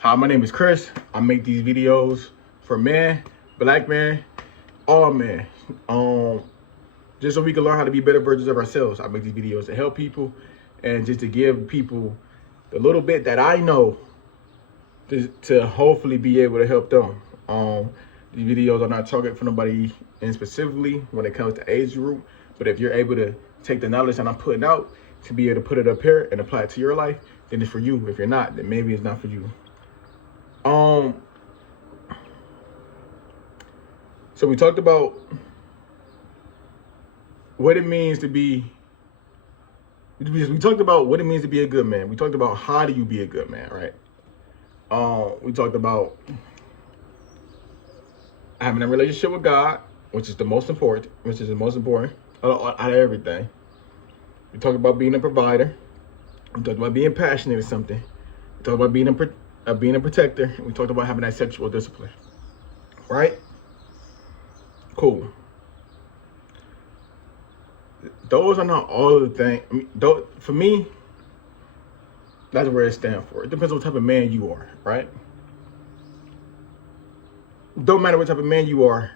Hi, my name is Chris. I make these videos for men, black men, all men. Just so we can learn how to be better versions of ourselves. I make these videos to help people and just to give people the little bit that I know to hopefully be able to help them. These videos are not targeted for nobody in specifically when it comes to age group, but if you're able to take the knowledge that I'm putting out to be able to put it up here and apply it to your life, then it's for you. If you're not, then maybe it's not for you. So we talked about what it means to be, we talked about what it means to be a good man. We talked about how do you be a good man, right? We talked about having a relationship with God, which is the most important, out of everything. We talked about being a provider. We talked about being passionate or something. We talked about being a protector. And we talked about having that sexual discipline, right? Cool. Those are not all of the things. I mean, for me, that's where it stands for. It depends on what type of man you are, right? Don't matter what type of man you are.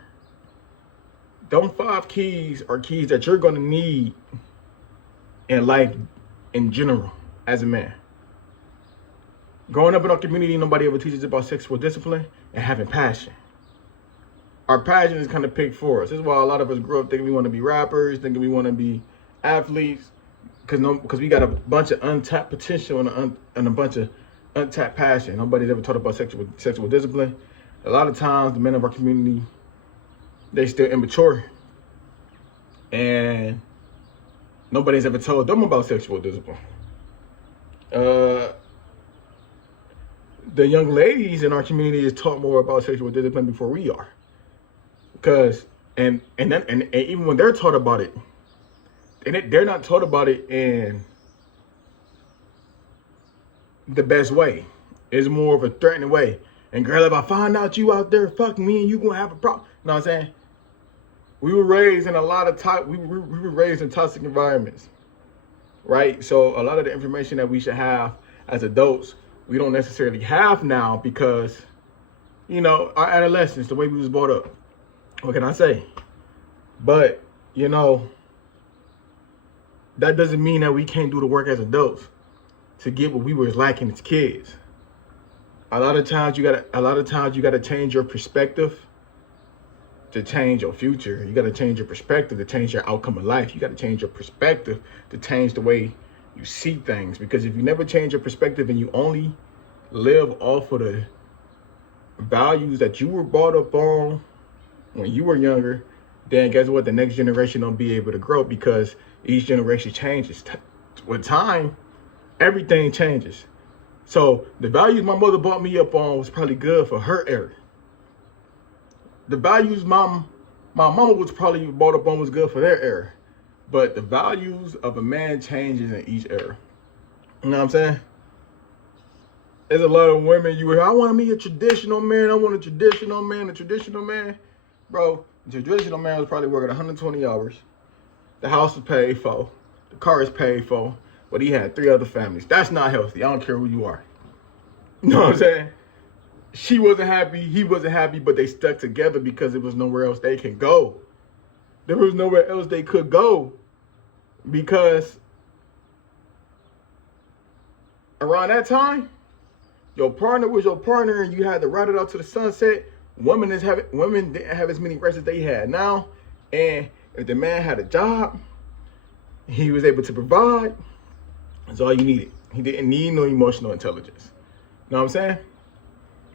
Those 5 keys are keys that you're going to need in life in general as a man. Growing up in our community, nobody ever teaches about sexual discipline and having passion. Our passion is kind of picked for us. This is why a lot of us grew up thinking we want to be rappers, thinking we want to be athletes, because we got a bunch of untapped potential and a bunch of untapped passion. Nobody's ever taught about sexual discipline. A lot of times, the men of our community, they still immature, and nobody's ever told them about sexual discipline. The young ladies in our community is taught more about sexual discipline before we are. Because and even when they're taught about it, they're not taught about it in the best way. It's more of a threatening way. And girl, if I find out you out there fucking me and you gonna have a problem. You know what I'm saying? We were raised in we were raised in toxic environments, right? So a lot of the information that we should have as adults, we don't necessarily have now because, you know, our adolescence, the way we was brought up. What can I say? But, you know, that doesn't mean that we can't do the work as adults to get what we were lacking as kids. A lot of times you gotta change your perspective to change your future. You gotta change your perspective to change your outcome of life. You gotta change your perspective to change the way you see things. Because if you never change your perspective and you only live off of the values that you were brought up on when you were younger, then guess what? The next generation don't be able to grow because each generation changes. With time, everything changes. So the values my mother brought me up on was probably good for her era. The values my mama was probably brought up on was good for their era. But the values of a man changes in each era. You know what I'm saying? There's a lot of women you hear, I want to be a traditional man. I want a traditional man. Bro, the traditional man was probably working 120 hours. The house was paid for. The car is paid for. But he had 3 other families. That's not healthy. I don't care who you are. You know what I'm saying? She wasn't happy. He wasn't happy. But they stuck together because there was nowhere else they can go. There was nowhere else they could go. Because around that time, your partner was your partner and you had to ride it out to the sunset. Women didn't have as many rights as they had now. And if the man had a job, he was able to provide. That's all you needed. He didn't need no emotional intelligence. You know what I'm saying?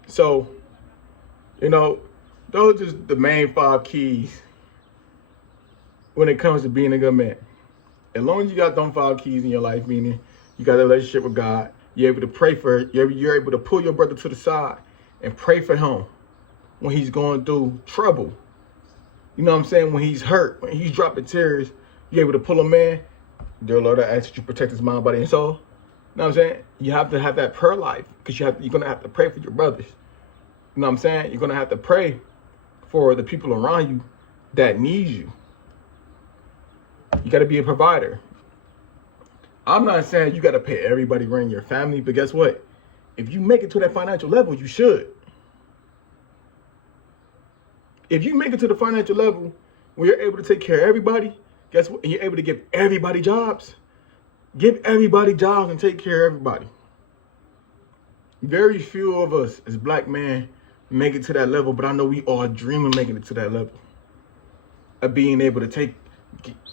So, you know, those are just the main 5 keys when it comes to being a good man. As long as you got them 5 keys in your life, meaning you got a relationship with God, you're able to pray for, you're able to pull your brother to the side and pray for him when he's going through trouble. You know what I'm saying? When he's hurt, when he's dropping tears, you're able to pull him in. Dear Lord, I ask that you protect his mind, body, and soul. You know what I'm saying? You have to have that prayer life because you're going to have to pray for your brothers. You know what I'm saying? You're going to have to pray for the people around you that need you. You got to be a provider. I'm not saying you got to pay everybody rent your family, but guess what? if you make it to that financial level, you should. If you make it to the financial level where you're able to take care of everybody, guess what? And you're able to give everybody jobs. Give everybody jobs and take care of everybody. Very few of us as black men make it to that level, but I know we all dream of making it to that level. Of being able to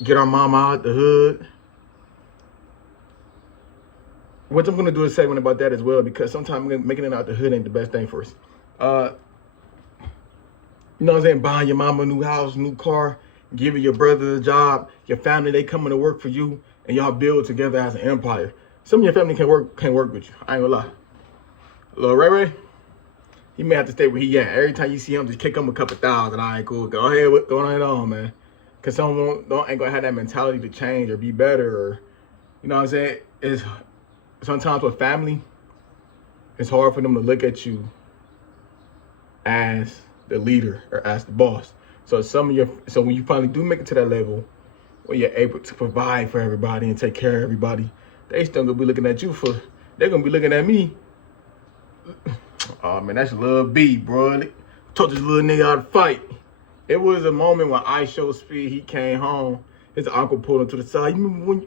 get our mama out the hood. What I'm going to do is a segment about that as well, because sometimes making it out the hood ain't the best thing for us. You know what I'm saying? Buying your mama a new house, new car, giving your brother a job, your family, they coming to work for you, and y'all build together as an empire. Some of your family can't work with you. I ain't gonna lie. Lil Ray, he may have to stay where he at. Every time you see him, just kick him a couple thousand. All right, cool. Go ahead, what's going on, man? Because some ain't gonna have that mentality to change or be better, or, you know what I'm saying? It's sometimes with family, it's hard for them to look at you as the leader or as the boss. So when you finally do make it to that level where you're able to provide for everybody and take care of everybody, they still gonna be looking at you they're gonna be looking at me. Oh man, that's Lil B, bro. They taught this little nigga how to fight. It was a moment when I showed Speed, he came home, his uncle pulled him to the side. You remember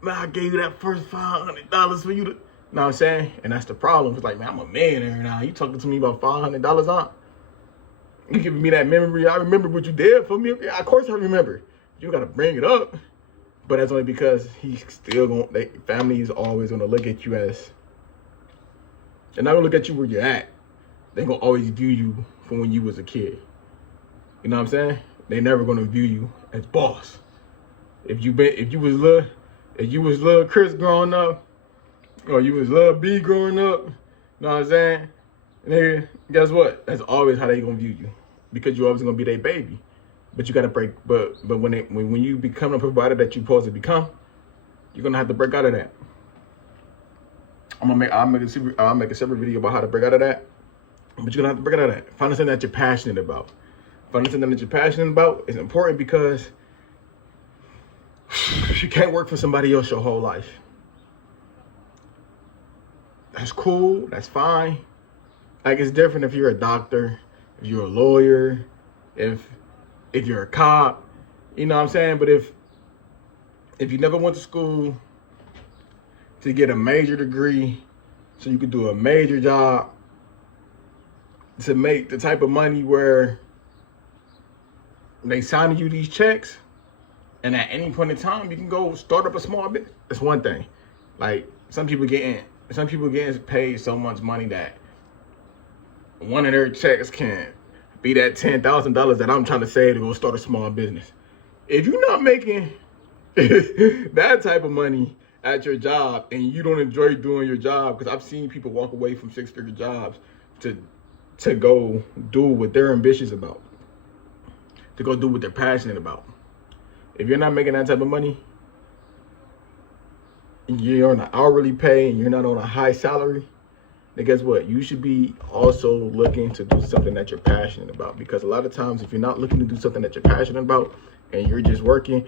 when I gave you that first $500 for you to, you know what I'm saying? And that's the problem. It's like, man, I'm a millionaire now. You talking to me about $500, huh? You giving me that memory. I remember what you did for me. Yeah, of course I remember. You gotta bring it up. But that's only because he's still family is always gonna look at you as, they're not gonna look at you where you're at. They're gonna always view you from when you was a kid. You know what I'm saying? They never gonna view you as boss. If you was little Chris growing up, or you was little B growing up, you know what I'm saying? And then guess what? That's always how they gonna view you, because you're always gonna be their baby. But you gotta break. But when you become a provider that you're supposed to become, you're gonna have to break out of that. I'll make a separate video about how to break out of that. But you're gonna have to break out of that. Find something that you're passionate about. Finding something that you're passionate about is important, because you can't work for somebody else your whole life. That's cool. That's fine. Like, it's different if you're a doctor, if you're a lawyer, if you're a cop, you know what I'm saying? But if you never went to school to get a major degree so you could do a major job to make the type of money where they signing you these checks, and at any point in time you can go start up a small business, that's one thing. Like, some people getting paid so much money that one of their checks can be that $10,000 that I'm trying to save to go start a small business. If you're not making that type of money at your job and you don't enjoy doing your job, because I've seen people walk away from six-figure jobs to go do what they're ambitious about, to go do what they're passionate about. If you're not making that type of money, you're on an hourly pay and you're not on a high salary, then guess what? You should be also looking to do something that you're passionate about. Because a lot of times, if you're not looking to do something that you're passionate about and you're just working,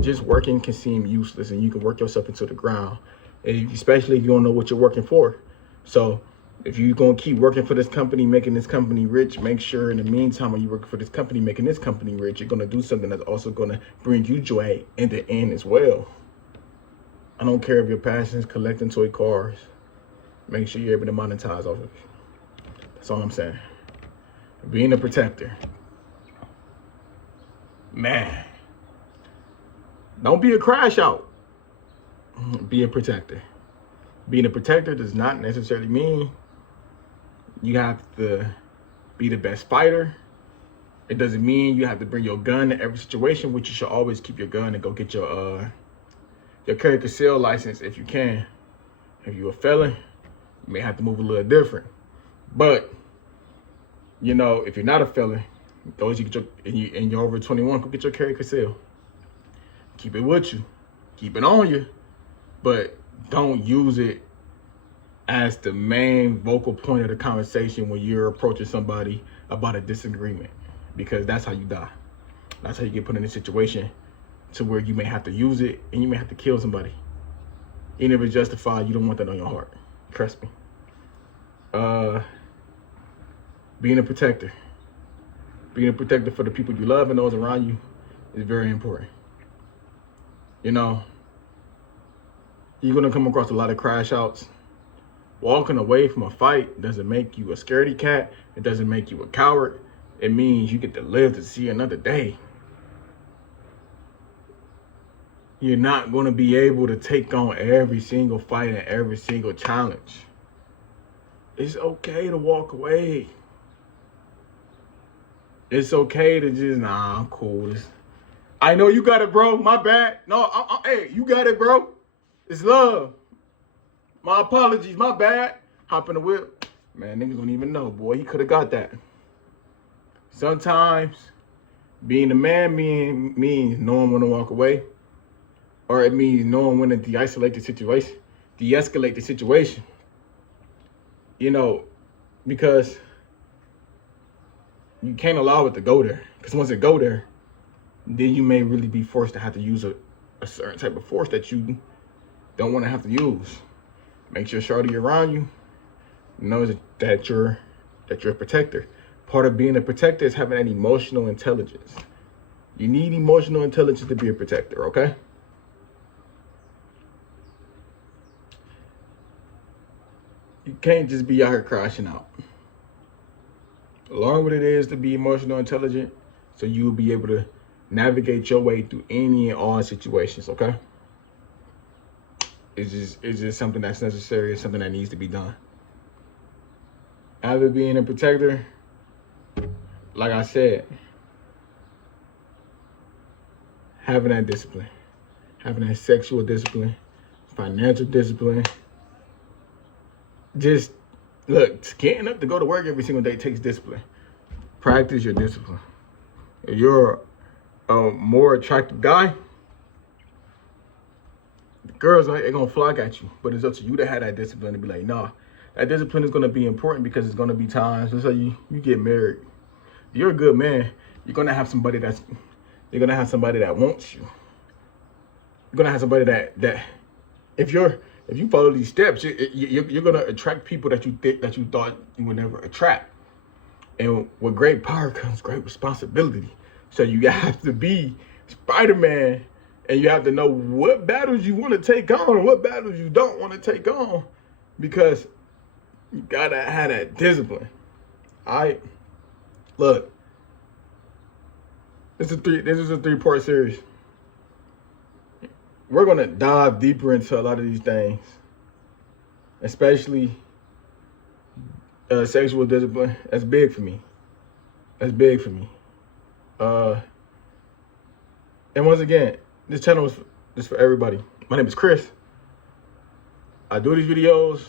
just working can seem useless, and you can work yourself into the ground, especially if you don't know what you're working for. So if you're going to keep working for this company, making this company rich, make sure in the meantime, when you're working for this company, making this company rich, you're going to do something that's also going to bring you joy in the end as well. I don't care if your passion is collecting toy cars. Make sure you're able to monetize off of it. That's all I'm saying. Being a protector. Man. Don't be a crash out. Be a protector. Being a protector does not necessarily mean you have to be the best fighter. It doesn't mean you have to bring your gun to every situation, which you should always keep your gun and go get your carry conceal license if you can. If you're a felon, you may have to move a little different. But, you know, if you're not a felon, those you get and you're over 21, go get your carry conceal. Keep it with you. Keep it on you. But don't use it as the main vocal point of the conversation when you're approaching somebody about a disagreement, because that's how you die. That's how you get put in a situation to where you may have to use it and you may have to kill somebody. Even if it's justified, you don't want that on your heart. Trust me. being a protector. Being a protector for the people you love and those around you is very important. You know, you're gonna come across a lot of crash outs. Walking away from a fight doesn't make you a scaredy cat. It doesn't make you a coward. It means you get to live to see another day. You're not gonna be able to take on every single fight and every single challenge. It's okay to walk away. It's okay to just, nah, I'm cool. I know you got it, bro. My bad. No, hey, you got it, bro. It's love. My apologies, my bad. Hop in the whip. Man, niggas don't even know, boy. He could have got that. Sometimes being a man means knowing when to walk away. Or it means knowing when to de-escalate the situation. You know, because you can't allow it to go there. Because once it go there, then you may really be forced to have to use a certain type of force that you don't want to have to use. Make sure shorty around you knows that you're a protector. Part of being a protector is having an emotional intelligence. You need emotional intelligence to be a protector, okay? You can't just be out here crashing out. Learn what it is to be emotional intelligent so you'll be able to navigate your way through any and all situations, okay? It's just something that's necessary. It's something that needs to be done. After being a protector, like I said, having that discipline, having that sexual discipline, financial discipline. Just, look, getting up to go to work every single day takes discipline. Practice your discipline. If you're a more attractive guy, the girls are gonna flock at you, but it's up to you to have that discipline to be like, nah, that discipline is gonna be important because it's gonna be times. Let's say you get married. If you're a good man, you're gonna have somebody that wants you. You're gonna have somebody that if you follow these steps, you're gonna attract people that you thought you would never attract. And with great power comes great responsibility. So you have to be Spider-Man, and you have to know what battles you want to take on and what battles you don't want to take on, because you gotta have that discipline. Look, this is a three-part series. We're gonna dive deeper into a lot of these things, especially sexual discipline. That's big for me. That's big for me. And once again, this channel is just for everybody. My name is Chris. I do these videos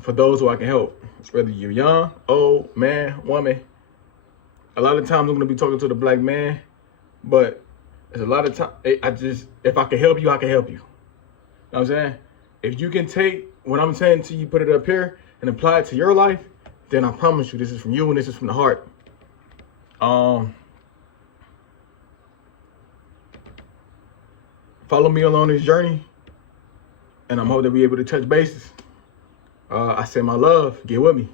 for those who I can help. Whether you're young, old, man, woman. A lot of times I'm gonna be talking to the black man, but there's a lot of time. If I can help you, I can help you. You know what I'm saying? If you can take what I'm saying to you, put it up here and apply it to your life, then I promise you this is from you and this is from the heart. Follow me along this journey, and I'm hoping to be able to touch bases. I say my love. Get with me.